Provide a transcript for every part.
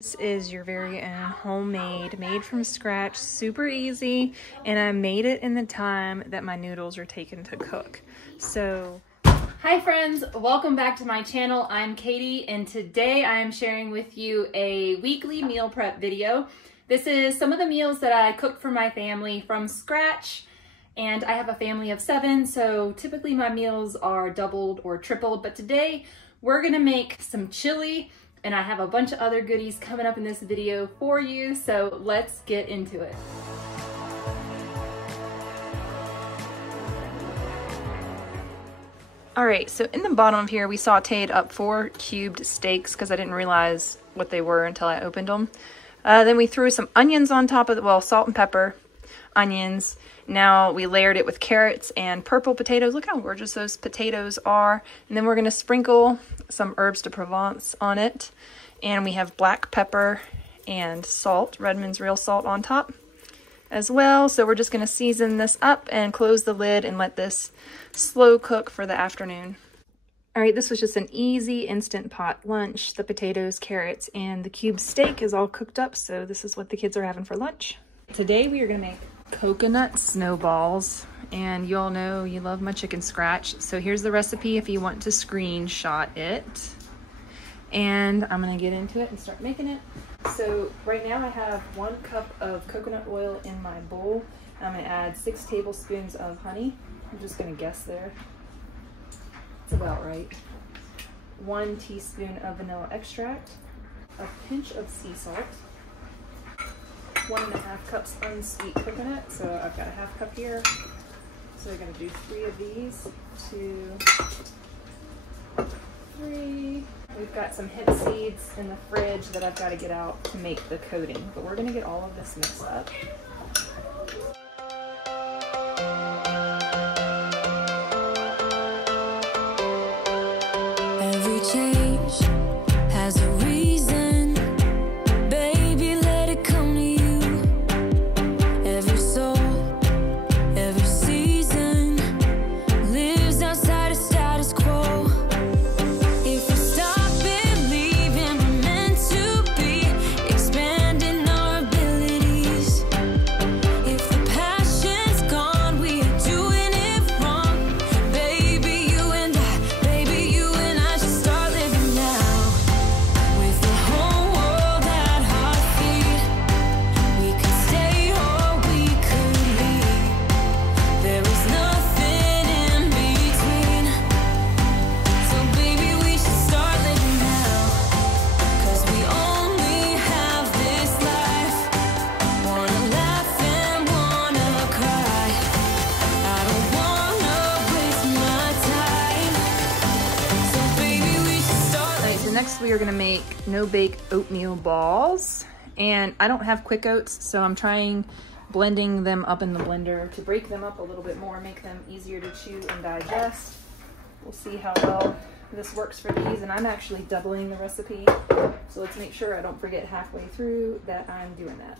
This is your very own homemade, made from scratch, super easy, and I made it in the time that my noodles are taken to cook. So, hi friends, welcome back to my channel. I'm Katie, and today I am sharing with you a weekly meal prep video. This is some of the meals that I cooked for my family from scratch, and I have a family of 7, so typically my meals are doubled or tripled, but today we're gonna make some chili, and I have a bunch of other goodies coming up in this video for you, so let's get into it. All right, so in the bottom of here, we sauteed up 4 cubed steaks because I didn't realize what they were until I opened them. Then we threw some onions on top of it, well, salt and pepper, onions. Now we layered it with carrots and purple potatoes. Look how gorgeous those potatoes are. And then we're gonna sprinkle some herbes de Provence on it. And we have black pepper and salt, Redmond's real salt on top as well. So we're just gonna season this up and close the lid and let this slow cook for the afternoon. All right, this was just an easy instant pot lunch. The potatoes, carrots, and the cube steak is all cooked up. So this is what the kids are having for lunch. Today we are gonna make coconut snowballs, and you all know you love my chicken scratch, so here's the recipe if you want to screenshot it. And I'm gonna get into it and start making it. So right now I have 1 cup of coconut oil in my bowl. I'm gonna add 6 tablespoons of honey. I'm just gonna guess there. It's about right. 1 teaspoon of vanilla extract, a pinch of sea salt, 1.5 cups unsweet coconut, so I've got a 1/2 cup here. So we're gonna do 3 of these, 2, 3. We've got some hemp seeds in the fridge that I've got to get out to make the coating, but we're gonna get all of this mixed up. Every change has a reason, baby, let it come to you. Every soul, every season lives outside of status quo. If we stop believing we're meant to be, expanding our abilities. If the passion's gone, we are doing it wrong. Baby, you and I should start living now. With the whole world at our feet, we could stay or we could leave. There is nothing in between. So baby, we should start living now. 'Cause we only have this life. Wanna laugh and wanna cry. I don't wanna waste my time. So baby, we should start Alright, so next we are gonna make no-bake oatmeal balls. And I don't have quick oats, so I'm trying blending them up in the blender to break them up a little bit more, make them easier to chew and digest. We'll see how well this works for these, and I'm actually doubling the recipe. So let's make sure I don't forget halfway through that I'm doing that.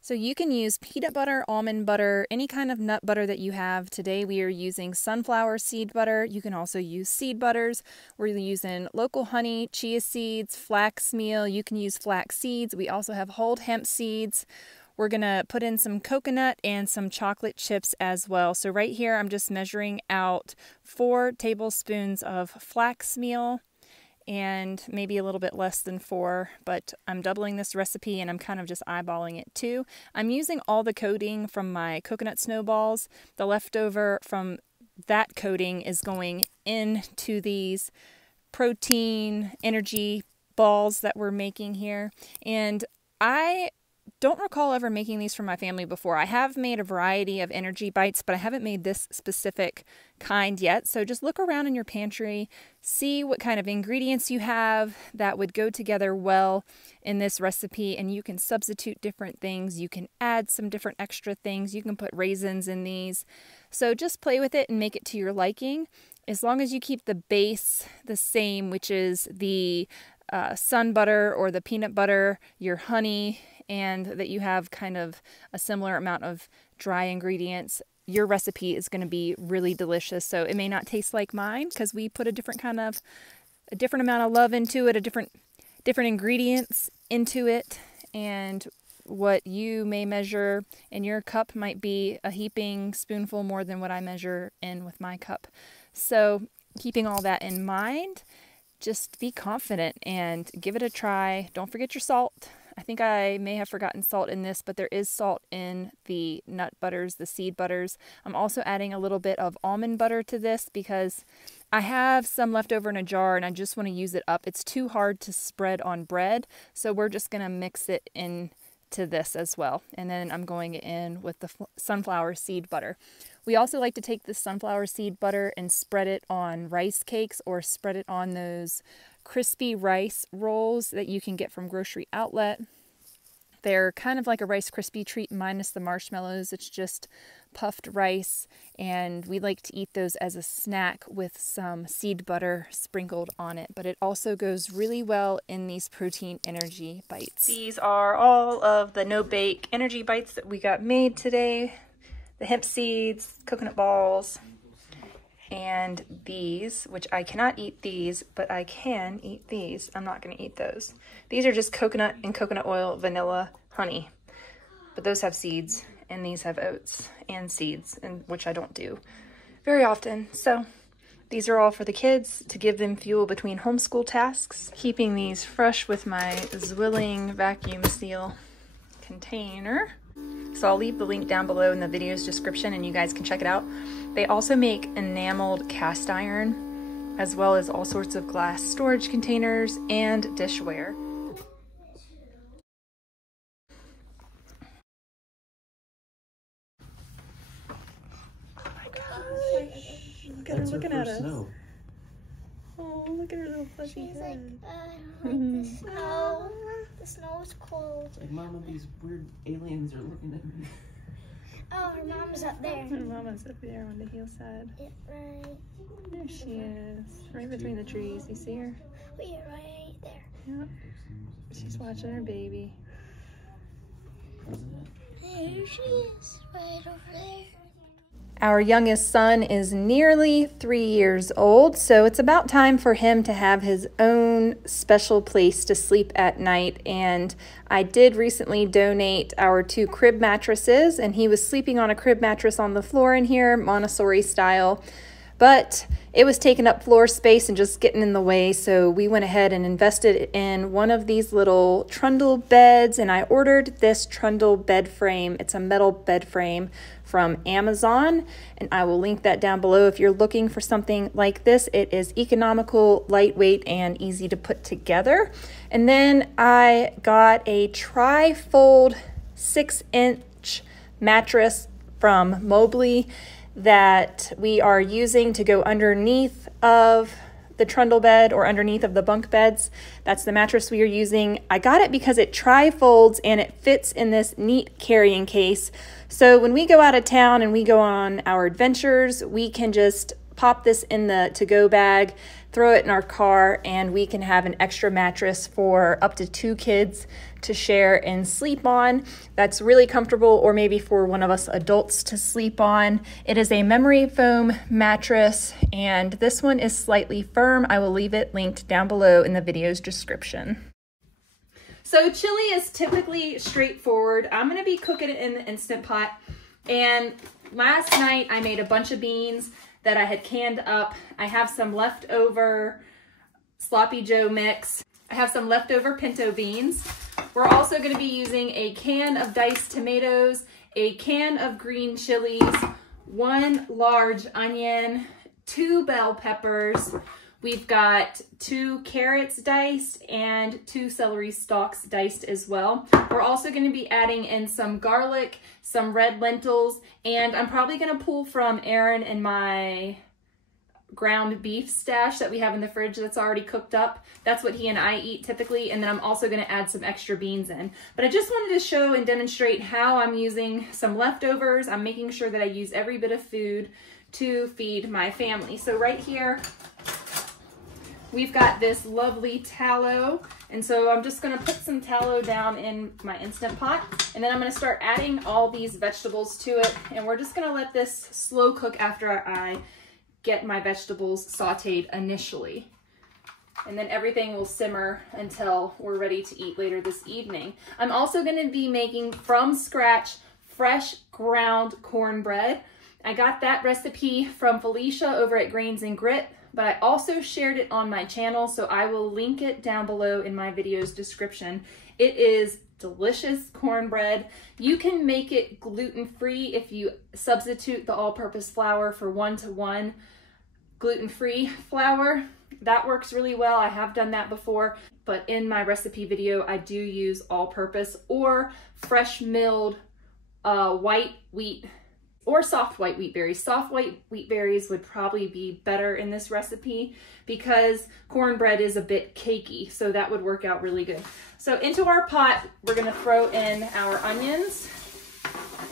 So you can use peanut butter, almond butter, any kind of nut butter that you have. Today we are using sunflower seed butter. You can also use seed butters. We're using local honey, chia seeds, flax meal. You can use flax seeds. We also have whole hemp seeds. We're gonna put in some coconut and some chocolate chips as well. So right here I'm just measuring out 4 tablespoons of flax meal, and maybe a little bit less than 4, but I'm doubling this recipe and I'm kind of just eyeballing it too. I'm using all the coating from my coconut snowballs. The leftover from that coating is going into these protein energy balls that we're making here. And I don't recall ever making these for my family before. I have made a variety of energy bites, but I haven't made this specific kind yet. So just look around in your pantry, see what kind of ingredients you have that would go together well in this recipe, and you can substitute different things. You can add some different extra things. You can put raisins in these. So just play with it and make it to your liking, as long as you keep the base the same, which is the sun butter or the peanut butter, your honey, and that you have kind of a similar amount of dry ingredients. Your recipe is going to be really delicious. So it may not taste like mine because we put a different amount of love into it, a different different ingredients into it, and what you may measure in your cup might be a heaping spoonful more than what I measure in with my cup. So keeping all that in mind, just be confident and give it a try. Don't forget your salt. I think I may have forgotten salt in this, but there is salt in the nut butters, the seed butters. I'm also adding a little bit of almond butter to this because I have some left over in a jar and I just want to use it up. It's too hard to spread on bread, so we're just going to mix it in to this as well. And then I'm going in with the sunflower seed butter. We also like to take the sunflower seed butter and spread it on rice cakes or spread it on those crispy rice rolls that you can get from Grocery Outlet. They're kind of like a Rice Krispie treat minus the marshmallows. It's just puffed rice, and we like to eat those as a snack with some seed butter sprinkled on it. But it also goes really well in these protein energy bites. These are all of the no-bake energy bites that we got made today. The hemp seeds, coconut balls, and these, which I cannot eat these, but I can eat these. I'm not going to eat those. These are just coconut and coconut oil, vanilla, honey. But those have seeds, and these have oats and seeds, and which I don't do very often. So these are all for the kids to give them fuel between homeschool tasks. Keeping these fresh with my Zwilling vacuum seal container. So I'll leave the link down below in the video's description and you guys can check it out. They also make enameled cast iron, as well as all sorts of glass storage containers and dishware. Oh my gosh. Look at her looking at us. Snow. Oh, look at her little fuzzy She's head. like, I like the snow. The snow is cold. It's like, Mama, these weird aliens are looking at me. Oh, her mama's up there. Her mama's up there on the hillside. Yeah, right. There she is, right between the trees. You see her? Oh, yeah, right there. Yep. She's watching her baby. There she is, right over there. Our youngest son is nearly 3 years old, so it's about time for him to have his own special place to sleep at night. And I did recently donate our 2 crib mattresses, and he was sleeping on a crib mattress on the floor in here, Montessori style. But it was taking up floor space and just getting in the way, so we went ahead and invested in one of these little trundle beds, and I ordered this trundle bed frame. It's a metal bed frame from Amazon, and I will link that down below if you're looking for something like this. It is economical, lightweight, and easy to put together. And then I got a tri-fold 6-inch mattress from Molblly that we are using to go underneath of the trundle bed or underneath of the bunk beds. That's the mattress we are using. I got it because it tri-folds and it fits in this neat carrying case. So when we go out of town and we go on our adventures, we can just pop this in the to-go bag, throw it in our car, and we can have an extra mattress for up to 2 kids to share and sleep on. That's really comfortable, or maybe for one of us adults to sleep on. It is a memory foam mattress, and this one is slightly firm. I will leave it linked down below in the video's description. So chili is typically straightforward. I'm gonna be cooking it in the Instant Pot, and last night I made a bunch of beans that I had canned up. I have some leftover Sloppy Joe mix. I have some leftover pinto beans. We're also gonna be using a can of diced tomatoes, a can of green chilies, 1 large onion, 2 bell peppers. We've got 2 carrots diced and 2 celery stalks diced as well. We're also going to be adding in some garlic, some red lentils, and I'm probably going to pull from Aaron and my ground beef stash that we have in the fridge that's already cooked up. That's what he and I eat typically, and then I'm also going to add some extra beans in. But I just wanted to show and demonstrate how I'm using some leftovers. I'm making sure that I use every bit of food to feed my family. So right here, we've got this lovely tallow, and so I'm just gonna put some tallow down in my Instant Pot, and then I'm gonna start adding all these vegetables to it, and we're just gonna let this slow cook after I get my vegetables sauteed initially. And then everything will simmer until we're ready to eat later this evening. I'm also going to be making from scratch fresh ground cornbread. I got that recipe from Felicia over at Grains and Grit, but I also shared it on my channel, so I will link it down below in my video's description. It is delicious cornbread. You can make it gluten-free if you substitute the all-purpose flour for 1-to-1 gluten-free flour. That works really well. I have done that before, but in my recipe video, I do use all-purpose or fresh milled white wheat or soft white wheat berries. Soft white wheat berries would probably be better in this recipe because cornbread is a bit cakey, so that would work out really good. So into our pot, we're gonna throw in our onions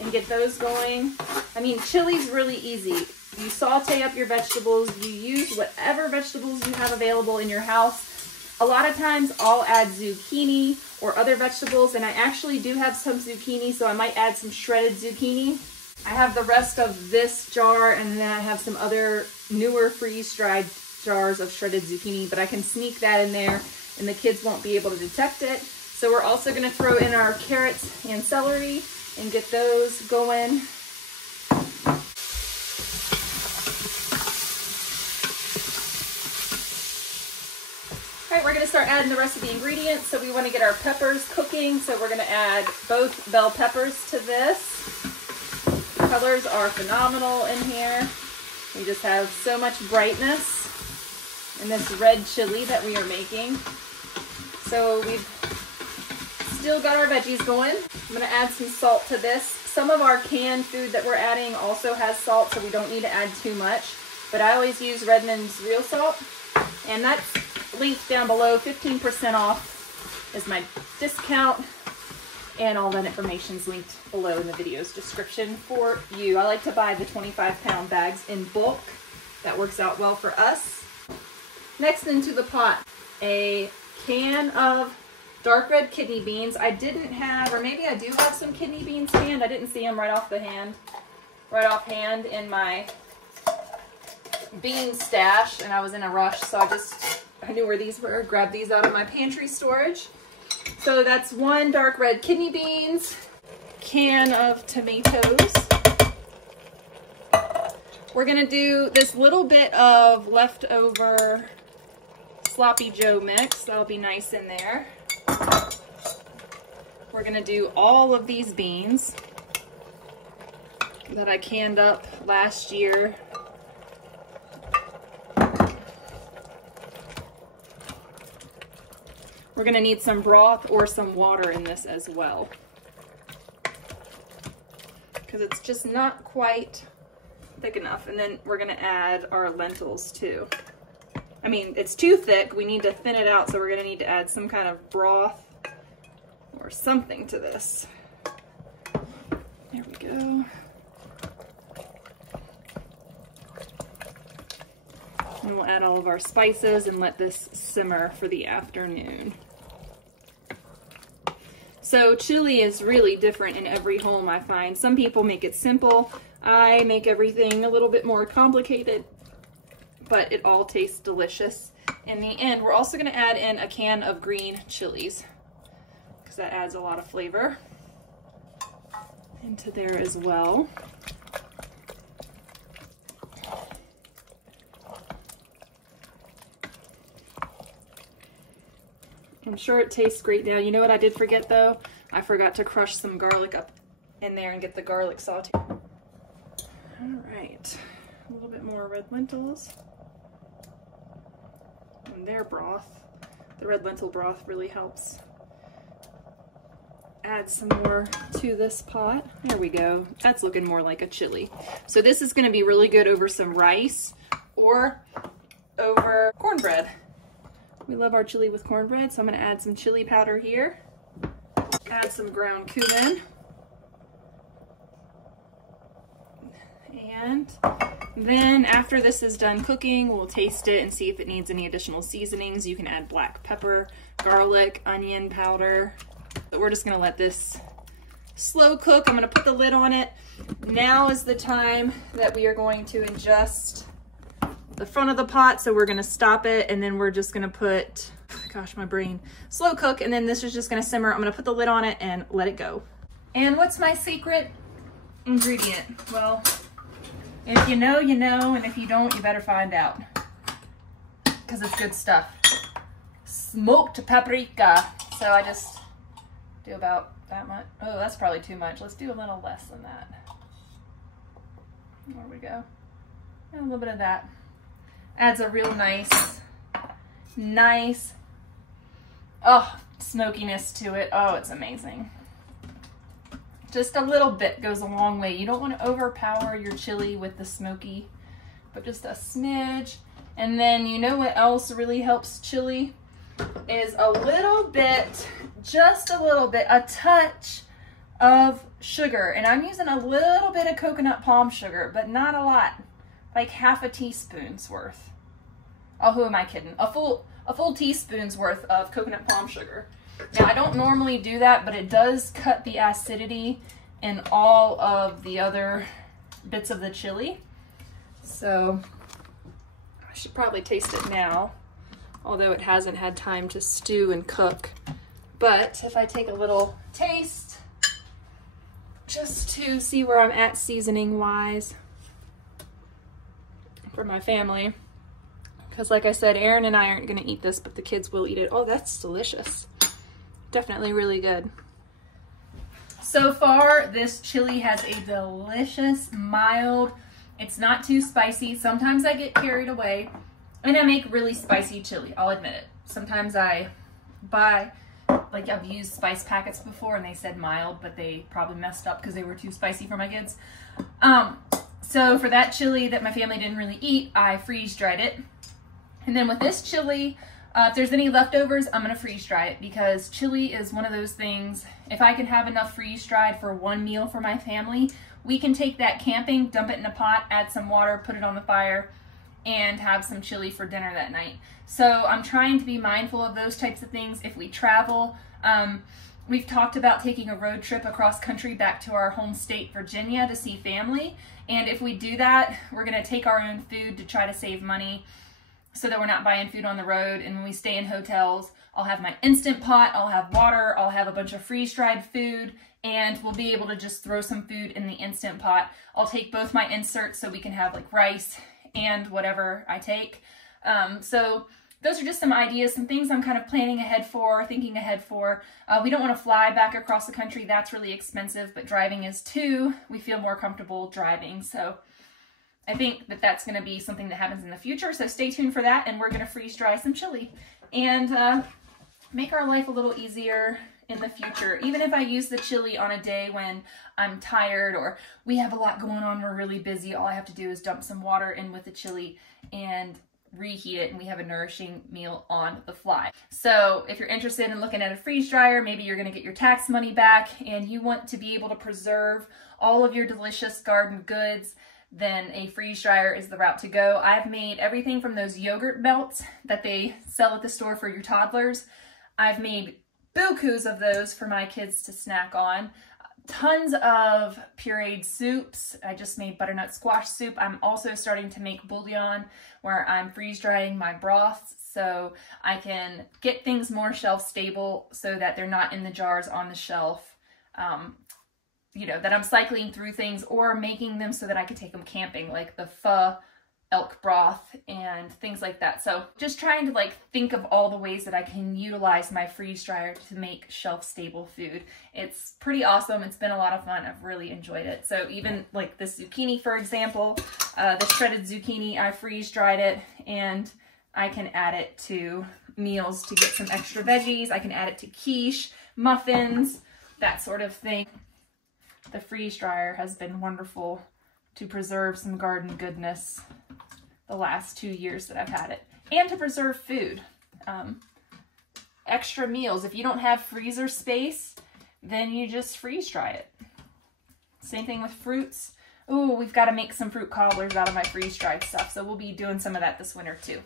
and get those going. I mean, chili's really easy. You saute up your vegetables, you use whatever vegetables you have available in your house. A lot of times I'll add zucchini or other vegetables, and I actually do have some zucchini, so I might add some shredded zucchini. I have the rest of this jar, and then I have some other newer freeze-dried jars of shredded zucchini, but I can sneak that in there and the kids won't be able to detect it. So we're also gonna throw in our carrots and celery and get those going. All right, we're gonna start adding the rest of the ingredients. So we wanna get our peppers cooking. So we're gonna add both bell peppers to this. The colors are phenomenal in here. We just have so much brightness in this red chili that we are making. So we've still got our veggies going. I'm gonna add some salt to this. Some of our canned food that we're adding also has salt, so we don't need to add too much. But I always use Redmond's real salt, and that's linked down below. 15% off is my discount, and all that information is linked below in the video's description for you. I like to buy the 25-pound bags in bulk. That works out well for us. Next into the pot, a can of dark red kidney beans. I didn't have, or maybe I do have some kidney beans canned. I didn't see them right offhand in my bean stash, and I was in a rush, so I knew where these were. Grabbed these out of my pantry storage. So that's 1 dark red kidney beans, can of tomatoes. We're gonna do this little bit of leftover sloppy joe mix. That'll be nice in there. We're gonna do all of these beans that I canned up last year. We're gonna need some broth or some water in this as well, because it's just not quite thick enough. And then we're gonna add our lentils too. I mean, it's too thick. We need to thin it out, so we're gonna need to add some kind of broth or something to this. There we go. And we'll add all of our spices and let this simmer for the afternoon. So chili is really different in every home, I find. Some people make it simple. I make everything a little bit more complicated, but it all tastes delicious in the end. We're also gonna add in a can of green chilies, because that adds a lot of flavor into there as well. I'm sure it tastes great now. You know what I did forget though? I forgot to crush some garlic up in there and get the garlic sauteed. All right, a little bit more red lentils. And their broth, the red lentil broth really helps. Add some more to this pot. There we go. That's looking more like a chili. So this is gonna be really good over some rice or over cornbread. We love our chili with cornbread, so I'm gonna add some chili powder here. Add some ground cumin. And then after this is done cooking, we'll taste it and see if it needs any additional seasonings. You can add black pepper, garlic, onion powder. But we're just gonna let this slow cook. I'm gonna put the lid on it. Now is the time that we are going to ingest the front of the pot. So we're gonna stop it, and then we're just gonna put, gosh, my brain, slow cook, and then this is just gonna simmer. I'm gonna put the lid on it and let it go. And what's my secret ingredient? Well, if you know, you know, and if you don't, you better find out, because it's good stuff. Smoked paprika. So I just do about that much. Oh, that's probably too much. Let's do a little less than that. There we go. And a little bit of that. Adds a real nice, smokiness to it. Oh, it's amazing. Just a little bit goes a long way. You don't want to overpower your chili with the smoky, but just a smidge. And then you know what else really helps chili? Is a little bit, just a little bit, a touch of sugar. And I'm using a little bit of coconut palm sugar, but not a lot. Like half a teaspoon's worth. Oh, who am I kidding? A full teaspoon's worth of coconut palm sugar. Now, I don't normally do that, but it does cut the acidity in all of the other bits of the chili. So I should probably taste it now, although it hasn't had time to stew and cook. But if I take a little taste, just to see where I'm at seasoning wise for my family. Because like I said, Aaron and I aren't gonna eat this, but the kids will eat it. Oh, that's delicious. Definitely really good. So far, this chili has a delicious, mild, it's not too spicy. Sometimes I get carried away and I make really spicy chili, I'll admit it. Sometimes I buy, like I've used spice packets before and they said mild, but they probably messed up because they were too spicy for my kids. So for that chili that my family didn't really eat, I freeze dried it. And then with this chili, if there's any leftovers, I'm gonna freeze dry it, because chili is one of those things, if I can have enough freeze dried for one meal for my family, we can take that camping, dump it in a pot, add some water, put it on the fire, and have some chili for dinner that night. So I'm trying to be mindful of those types of things if we travel. We've talked about taking a road trip across country back to our home state, Virginia, to see family. And if we do that, we're gonna take our own food to try to save money so that we're not buying food on the road. And when we stay in hotels, I'll have my Instant Pot, I'll have water, I'll have a bunch of freeze-dried food, and we'll be able to just throw some food in the Instant Pot. I'll take both my inserts so we can have like rice and whatever I take. So those are just some ideas, some things I'm kind of planning ahead for, thinking ahead for. We don't want to fly back across the country. That's really expensive, but driving is too. We feel more comfortable driving. So I think that that's going to be something that happens in the future. So stay tuned for that. And we're going to freeze dry some chili and make our life a little easier in the future. Even if I use the chili on a day when I'm tired or we have a lot going on, we're really busy, all I have to do is dump some water in with the chili and reheat it, and we have a nourishing meal on the fly. So if you're interested in looking at a freeze dryer, maybe you're going to get your tax money back and you want to be able to preserve all of your delicious garden goods, then a freeze dryer is the route to go. I've made everything from those yogurt melts that they sell at the store for your toddlers. I've made bukus of those for my kids to snack on. Tons of pureed soups. I just made butternut squash soup. I'm also starting to make bouillon where I'm freeze drying my broths so I can get things more shelf stable so that they're not in the jars on the shelf. You know, that I'm cycling through things or making them so that I could take them camping, like the pho elk broth and things like that. So just trying to like think of all the ways that I can utilize my freeze dryer to make shelf stable food. It's pretty awesome. It's been a lot of fun. I've really enjoyed it. So even like this zucchini, for example, the shredded zucchini, I freeze dried it and I can add it to meals to get some extra veggies. I can add it to quiche, muffins, that sort of thing. The freeze dryer has been wonderful to preserve some garden goodness the last 2 years that I've had it, and to preserve food. Extra meals, if you don't have freezer space, then you just freeze dry it. Same thing with fruits. Ooh, we've got to make some fruit cobblers out of my freeze dried stuff, so we'll be doing some of that this winter too.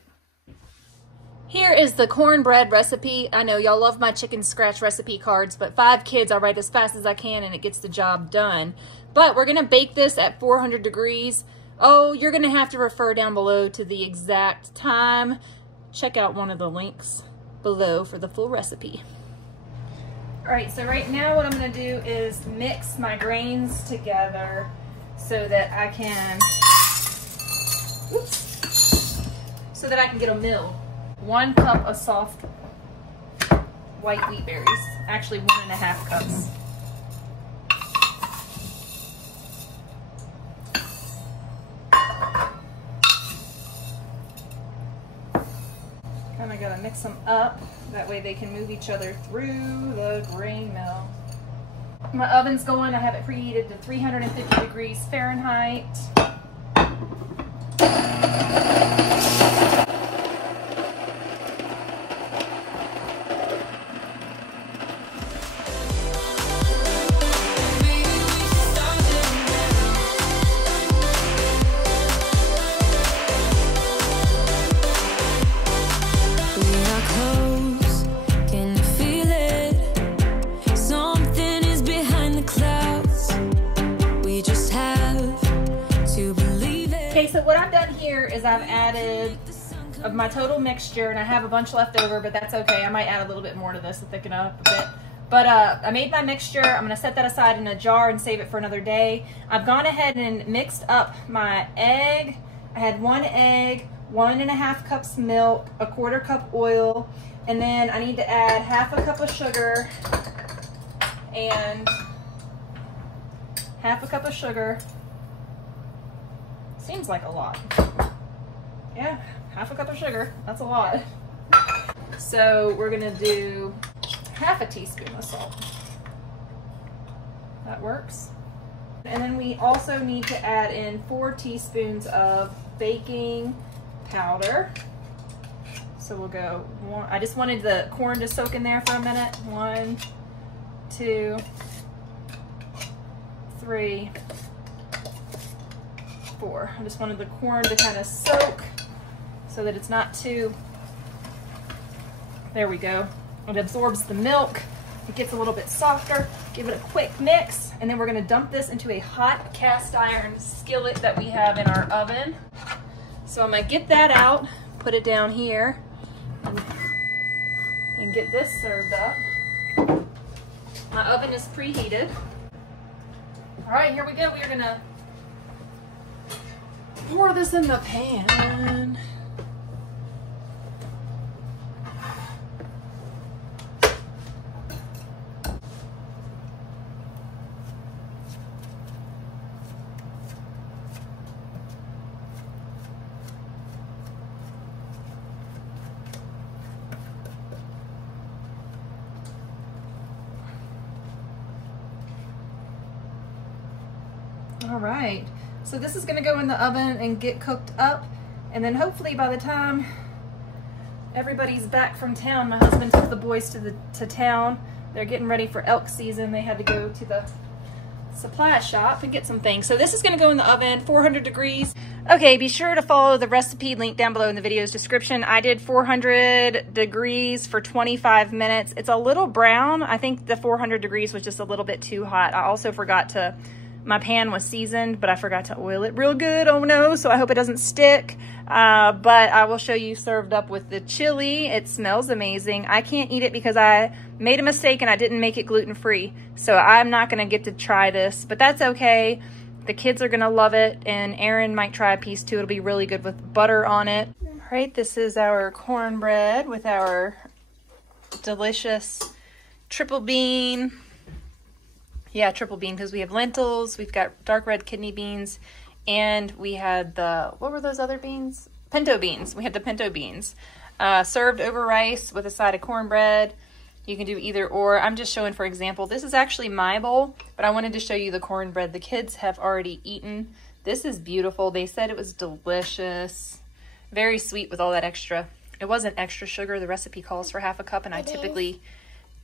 Here is the cornbread recipe. I know y'all love my chicken scratch recipe cards, but 5 kids I write as fast as I can and it gets the job done. But we're gonna bake this at 400 degrees Oh, you're gonna have to refer down below to the exact time. Check out one of the links below for the full recipe. All right, so right now what I'm gonna do is mix my grains together so that I can, so that I can get a mill. 1 cup of soft white wheat berries, actually 1.5 cups. Kind of gotta mix them up, that way they can move each other through the grain mill. My oven's going, I have it preheated to 350 degrees Fahrenheit. Okay, so what I've done here is I've added of my total mixture, and I have a bunch left over, but that's okay. I might add a little bit more to this to thicken it up a bit. But I made my mixture. I'm gonna set that aside in a jar and save it for another day. I've gone ahead and mixed up my egg. I had 1 egg, 1.5 cups milk, 1/4 cup oil, and then I need to add 1/2 cup of sugar and 1/2 cup of sugar. Seems like a lot. Yeah, 1/2 cup of sugar, that's a lot. So we're gonna do 1/2 teaspoon of salt. That works. And then we also need to add in 4 teaspoons of baking powder. So we'll go 1, I just wanted the corn to soak in there for a minute. 1, 2, 3, 4. I just wanted the corn to kind of soak so that it's not too, there we go. It absorbs the milk. It gets a little bit softer. Give it a quick mix, and then we're gonna dump this into a hot cast iron skillet that we have in our oven. So I'm gonna get that out, put it down here, and get this served up. My oven is preheated. All right, here we go. We are gonna pour this in the pan. All right, so this is gonna go in the oven and get cooked up, and then hopefully by the time everybody's back from town, my husband took the boys to town. They're getting ready for elk season. They had to go to the supply shop and get some things. So this is gonna go in the oven, 400 degrees. Okay, be sure to follow the recipe link down below in the video's description. I did 400 degrees for 25 minutes. It's a little brown. I think the 400 degrees was just a little bit too hot. I also forgot to, my pan was seasoned, but I forgot to oil it real good. Oh no, so I hope it doesn't stick. But I will show you served up with the chili. It smells amazing. I can't eat it because I made a mistake and I didn't make it gluten-free. So I'm not gonna get to try this, but that's okay. The kids are gonna love it, and Aaron might try a piece too. It'll be really good with butter on it. All right, this is our cornbread with our delicious triple bean. Yeah, triple bean, because we have lentils, we've got dark red kidney beans, and we had the, what were those other beans? Pinto beans. We had the pinto beans. Served over rice with a side of cornbread. You can do either or. I'm just showing for example. This is actually my bowl, but I wanted to show you the cornbread the kids have already eaten. This is beautiful. They said it was delicious. Very sweet with all that extra. It wasn't extra sugar. The recipe calls for 1/2 cup, and I typically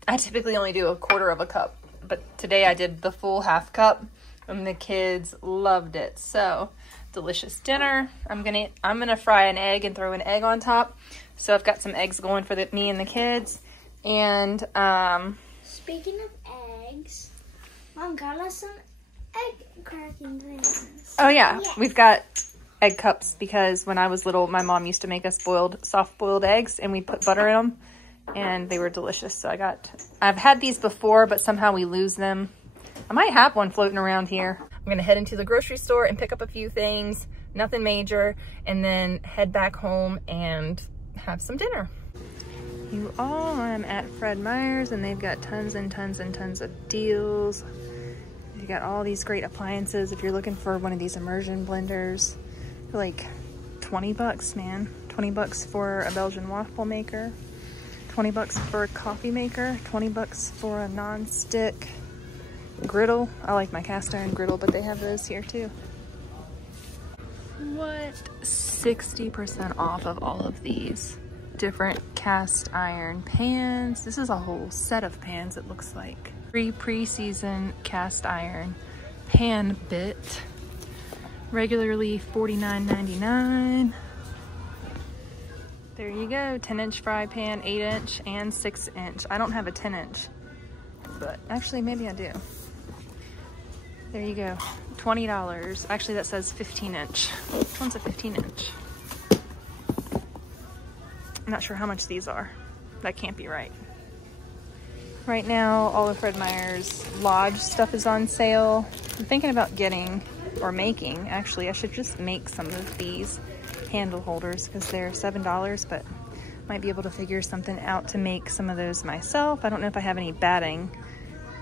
only do 1/4 cup. But today I did the full 1/2 cup, and the kids loved it. So delicious dinner. I'm gonna fry an egg and throw an egg on top. So I've got some eggs going for me and the kids. And speaking of eggs, Mom got us some egg cracking things. Oh yeah, Yes. we've got egg cups because when I was little, my mom used to make us soft boiled eggs and we put butter in them and they were delicious. So I've had these before, but somehow we lose them. I might have one floating around here. I'm gonna head into the grocery store and pick up a few things, nothing major, and then head back home and have some dinner. You all, I'm at Fred Meyer's and they've got tons and tons and tons of deals. You got all these great appliances. If you're looking for one of these immersion blenders, for like 20 bucks, man. 20 bucks for a Belgian waffle maker, 20 bucks for a coffee maker, 20 bucks for a non-stick griddle. I like my cast iron griddle, but they have those here too. What? 60% off of all of these different cast iron pans. This is a whole set of pans, it looks like. Free pre-season cast iron pan bit. Regularly $49.99. There you go, 10-inch fry pan, 8-inch and 6-inch. I don't have a 10-inch, but actually maybe I do. There you go, $20. Actually that says 15-inch. Which one's a 15-inch? I'm not sure how much these are. That can't be right. Right now, all of Fred Meyer's Lodge stuff is on sale. I'm thinking about getting, or making, actually, I should just make some of these handle holders because they're $7, but might be able to figure something out to make some of those myself. I don't know if I have any batting,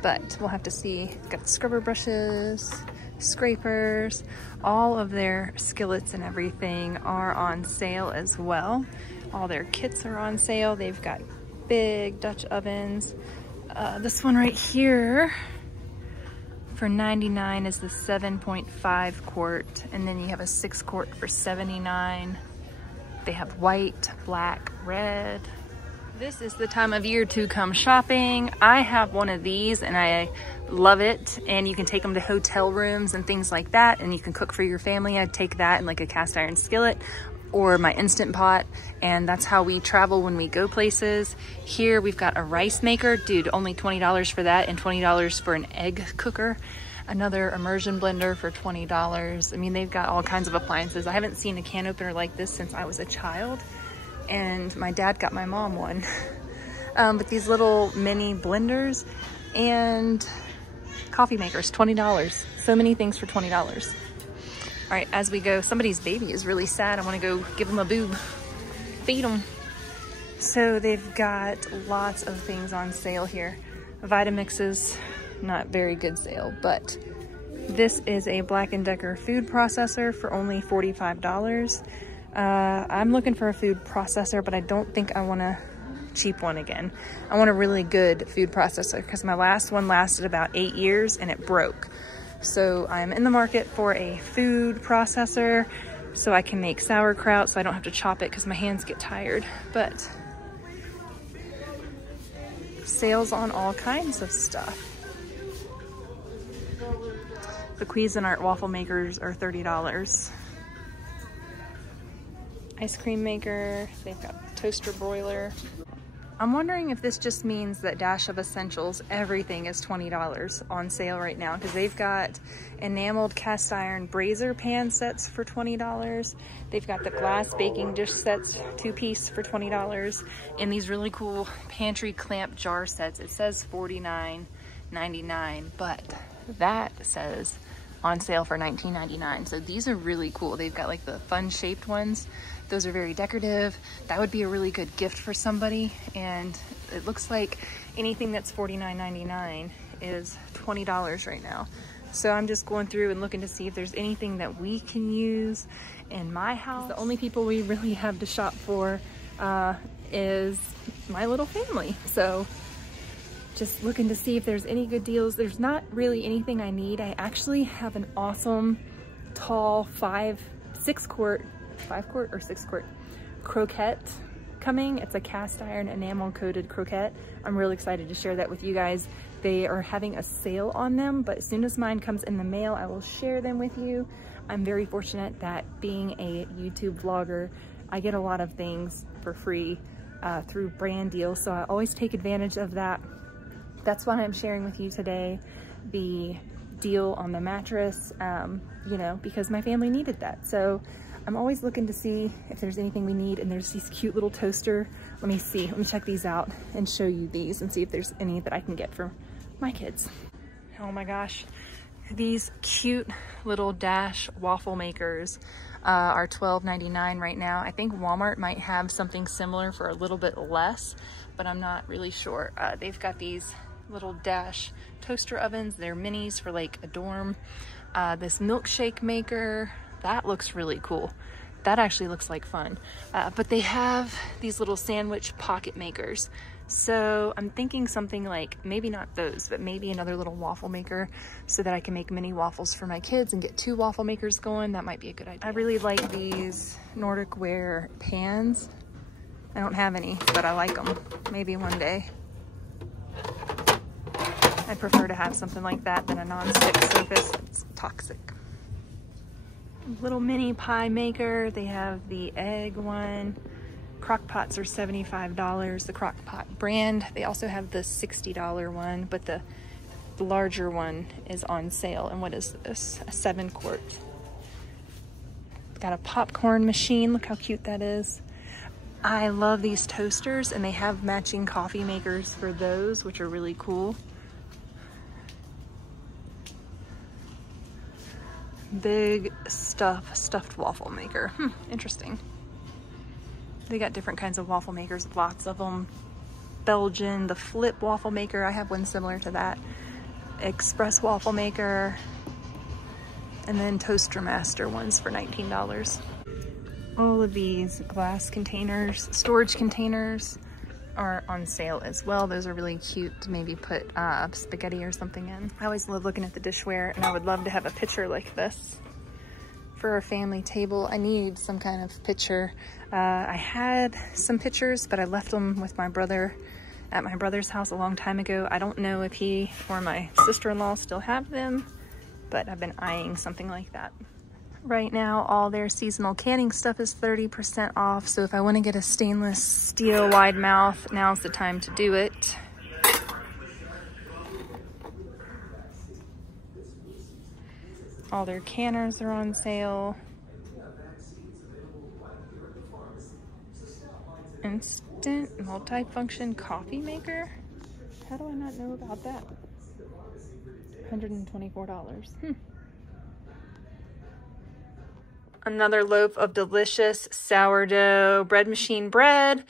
but we'll have to see. Got scrubber brushes, scrapers, all of their skillets and everything are on sale as well. All their kits are on sale. They've got big Dutch ovens. This one right here for $99 is the 7.5 quart, and then you have a 6 quart for $79. They have white, black, red. This is the time of year to come shopping. I have one of these and I love it, and you can take them to hotel rooms and things like that, and you can cook for your family. I'd take that in like a cast iron skillet or my Instant Pot, and that's how we travel when we go places. Here we've got a rice maker. Dude, only $20 for that and $20 for an egg cooker. Another immersion blender for $20. I mean, they've got all kinds of appliances. I haven't seen a can opener like this since I was a child, and my dad got my mom one. But these little mini blenders and coffee makers, $20. So many things for $20. All right, as we go, somebody's baby is really sad. I want to go give them a boob, feed them. So they've got lots of things on sale here. Vitamixes, not very good sale, but this is a Black & Decker food processor for only $45. I'm looking for a food processor, but I don't think I want a cheap one again. I want a really good food processor because my last one lasted about 8 years and it broke. So I'm in the market for a food processor so I can make sauerkraut so I don't have to chop it because my hands get tired. But sales on all kinds of stuff. The Cuisinart waffle makers are $30. Ice cream maker, they've got toaster broiler. I'm wondering if this just means that Dash of Essentials, everything is $20 on sale right now, because they've got enameled cast iron brazier pan sets for $20. They've got the glass baking dish sets, 2-piece for $20, and these really cool pantry clamp jar sets. It says $49.99, but that says on sale for $19.99. So these are really cool. They've got like the fun shaped ones. Those are very decorative. That would be a really good gift for somebody. And it looks like anything that's $49.99 is $20 right now. So I'm just going through and looking to see if there's anything that we can use in my house. The only people we really have to shop for is my little family. So just looking to see if there's any good deals. There's not really anything I need. I actually have an awesome tall 6 quart croquette coming. It's a cast iron enamel coated croquette. I'm really excited to share that with you guys. They are having a sale on them, but as soon as mine comes in the mail, I will share them with you. I'm very fortunate that being a YouTube vlogger, I get a lot of things for free through brand deals, so I always take advantage of that. That's why I'm sharing with you today the deal on the mattress, you know, because my family needed that. So I'm always looking to see if there's anything we need. And there's these cute little toaster. Let me see, let me check these out and show you these and see if there's any that I can get for my kids. Oh my gosh, these cute little Dash waffle makers are $12.99 right now. I think Walmart might have something similar for a little bit less, but I'm not really sure. They've got these little Dash toaster ovens. They're minis for like a dorm. This milkshake maker, that looks really cool. That actually looks like fun. But they have these little sandwich pocket makers. So I'm thinking something like, maybe not those, but maybe another little waffle maker so that I can make mini waffles for my kids and get 2 waffle makers going. That might be a good idea. I really like these Nordic ware pans. I don't have any, but I like them. Maybe one day. I prefer to have something like that than a non-stick surface. It's toxic. Little mini pie maker. They have the egg one. Crock pots are $75, the crock pot brand. They also have the $60 one, but the larger one is on sale. And what is this? A 7-quart. Got a popcorn machine. Look how cute that is. I love these toasters, and they have matching coffee makers for those, which are really cool. Big stuffed waffle maker. Interesting. They got different kinds of waffle makers, lots of them. Belgian, the flip waffle maker. I have one similar to that. Express waffle maker. And then Toaster Master ones for $19. All of these glass containers, storage containers, are on sale as well. Those are really cute to maybe put spaghetti or something in. I always love looking at the dishware, and I would love to have a pitcher like this for a family table. I need some kind of pitcher. I had some pitchers, but I left them with my brother at my brother's house a long time ago. I don't know if he or my sister-in-law still have them, but I've been eyeing something like that. Right now, all their seasonal canning stuff is 30% off, so if I want to get a stainless steel wide mouth, now's the time to do it. All their canners are on sale. Instant multifunction coffee maker? How do I not know about that? $124. Another loaf of delicious sourdough bread machine bread.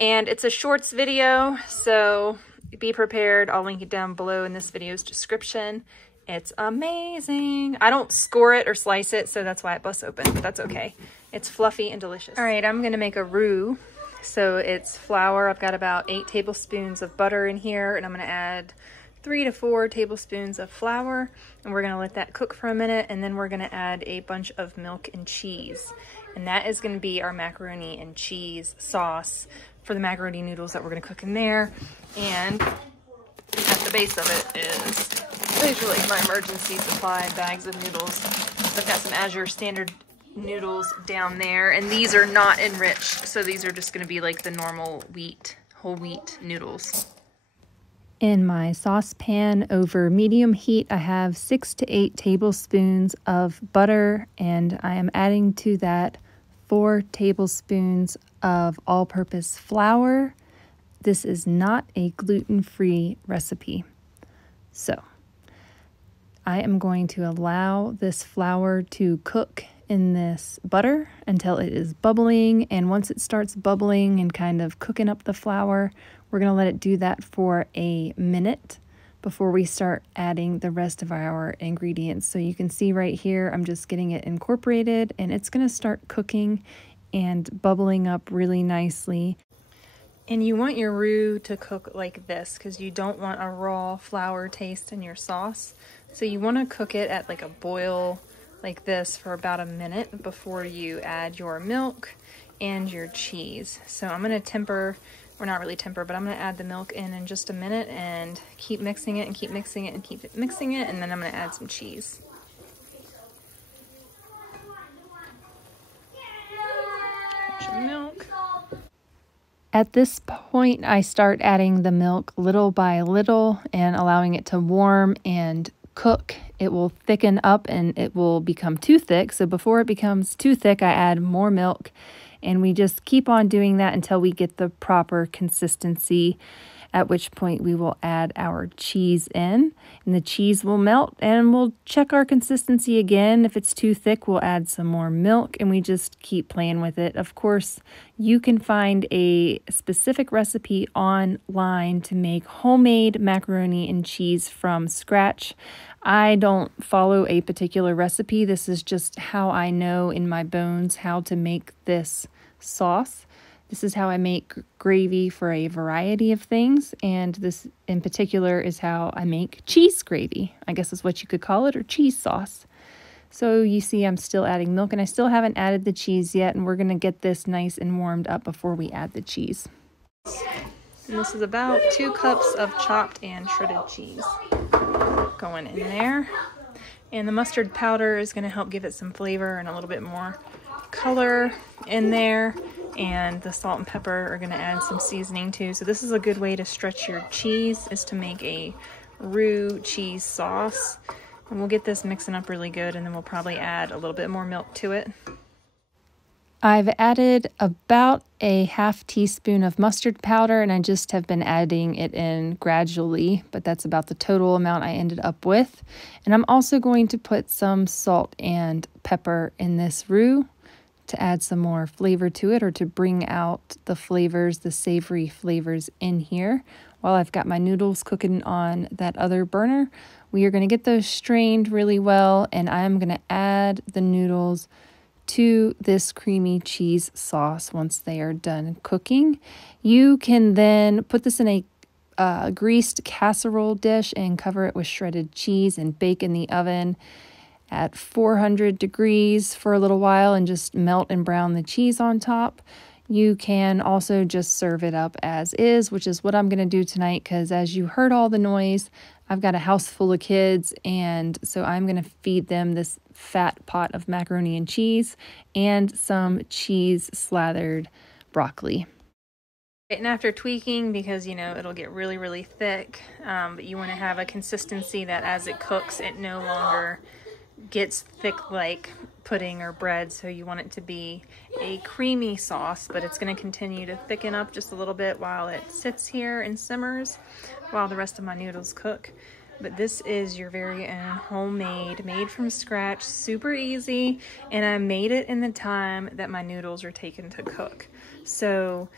And it's a shorts video, so be prepared. I'll link it down below in this video's description. It's amazing. I don't score it or slice it, so that's why it busts open, but that's okay. It's fluffy and delicious. All right, I'm gonna make a roux. So it's flour. I've got about 8 tablespoons of butter in here, and I'm gonna add 3 to 4 tablespoons of flour, and we're gonna let that cook for a minute, and then we're gonna add a bunch of milk and cheese. And that is gonna be our macaroni and cheese sauce for the macaroni noodles that we're gonna cook in there. And at the base of it is usually my emergency supply bags of noodles. I've got some Azure Standard noodles down there, and these are not enriched, so these are just gonna be like the normal whole wheat noodles. In my saucepan over medium heat, I have 6 to 8 tablespoons of butter, and I am adding to that 4 tablespoons of all-purpose flour. This is not a gluten-free recipe. So I am going to allow this flour to cook in this butter until it is bubbling, and once it starts bubbling and kind of cooking up the flour, we're going to let it do that for a minute before we start adding the rest of our ingredients. So you can see right here, I'm just getting it incorporated, and it's going to start cooking and bubbling up really nicely. And you want your roux to cook like this because you don't want a raw flour taste in your sauce. So you want to cook it at like a boil like this for about a minute before you add your milk and your cheese. So I'm going to temper, or not really temper, but I'm going to add the milk in just a minute and keep mixing it and keep mixing it and keep mixing it, and then I'm going to add some cheese. Some milk. At this point, I start adding the milk little by little and allowing it to warm and cook, it will thicken up and it will become too thick. So before it becomes too thick, I add more milk, and we just keep on doing that until we get the proper consistency, at which point we will add our cheese in, and the cheese will melt, and we'll check our consistency again. If it's too thick, we'll add some more milk, and we just keep playing with it. Of course, you can find a specific recipe online to make homemade macaroni and cheese from scratch. I don't follow a particular recipe. This is just how I know in my bones how to make this sauce. This is how I make gravy for a variety of things, and this in particular is how I make cheese gravy, I guess is what you could call it, or cheese sauce. So you see I'm still adding milk, and I still haven't added the cheese yet, and we're going to get this nice and warmed up before we add the cheese. And this is about 2 cups of chopped and shredded cheese going in there. And the mustard powder is going to help give it some flavor and a little bit more color in there. And the salt and pepper are going to add some seasoning too. So this is a good way to stretch your cheese, is to make a roux cheese sauce. And we'll get this mixing up really good, and then we'll probably add a little bit more milk to it. I've added about a ½ teaspoon of mustard powder, and I just have been adding it in gradually, but that's about the total amount I ended up with. And I'm also going to put some salt and pepper in this roux to add some more flavor to it, or to bring out the flavors, the savory flavors in here. While I've got my noodles cooking on that other burner, we are going to get those strained really well, and I'm going to add the noodles to this creamy cheese sauce once they are done cooking. You can then put this in a greased casserole dish and cover it with shredded cheese and bake in the oven at 400 degrees for a little while and just melt and brown the cheese on top. You can also just serve it up as is, which is what I'm going to do tonight, because as you heard all the noise, I've got a house full of kids, and so I'm going to feed them this fat pot of macaroni and cheese and some cheese slathered broccoli. And after tweaking, because you know it'll get really, really thick, but you want to have a consistency that as it cooks, it no longer gets thick like pudding or bread. So you want it to be a creamy sauce, but it's going to continue to thicken up just a little bit while it sits here and simmers while the rest of my noodles cook. But this is your very own homemade, made from scratch, super easy, and I made it in the time that my noodles are taken to cook. So,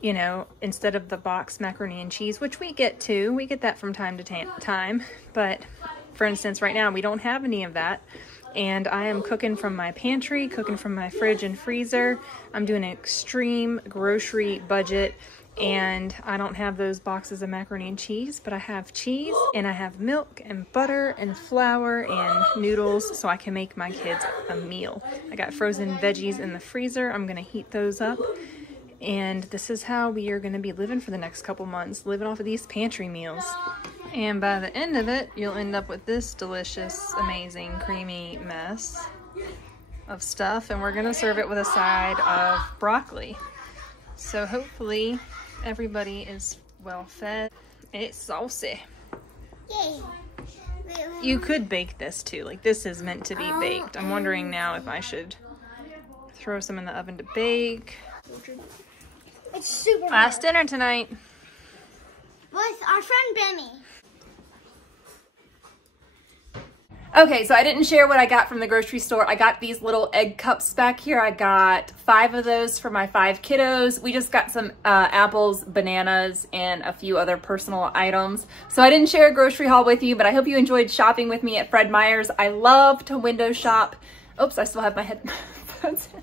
you know, instead of the box macaroni and cheese, which we get too, we get that from time to time, but for instance, right now we don't have any of that, and I am cooking from my pantry, cooking from my fridge and freezer. I'm doing an extreme grocery budget, and I don't have those boxes of macaroni and cheese, but I have cheese, and I have milk and butter and flour and noodles, so I can make my kids a meal. I got frozen veggies in the freezer. I'm gonna heat those up, and this is how we are gonna be living for the next couple months, living off of these pantry meals. And by the end of it, you'll end up with this delicious, amazing, creamy mess of stuff, and we're gonna serve it with a side of broccoli. So hopefully everybody is well fed. It's saucy. Yay. You could bake this too, like this is meant to be baked. I'm wondering now if I should throw some in the oven to bake. It's super Last dinner tonight. with our friend Benny. Okay, so I didn't share what I got from the grocery store. I got these little egg cups back here. I got 5 of those for my 5 kiddos. We just got some apples, bananas, and a few other personal items. So I didn't share a grocery haul with you, but I hope you enjoyed shopping with me at Fred Meyer's. I love to window shop. Oops, I still have my headphones in.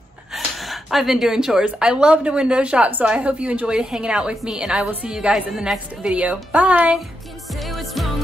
I've been doing chores. I love to window shop, so I hope you enjoyed hanging out with me, and I will see you guys in the next video. Bye! Can say what's wrong.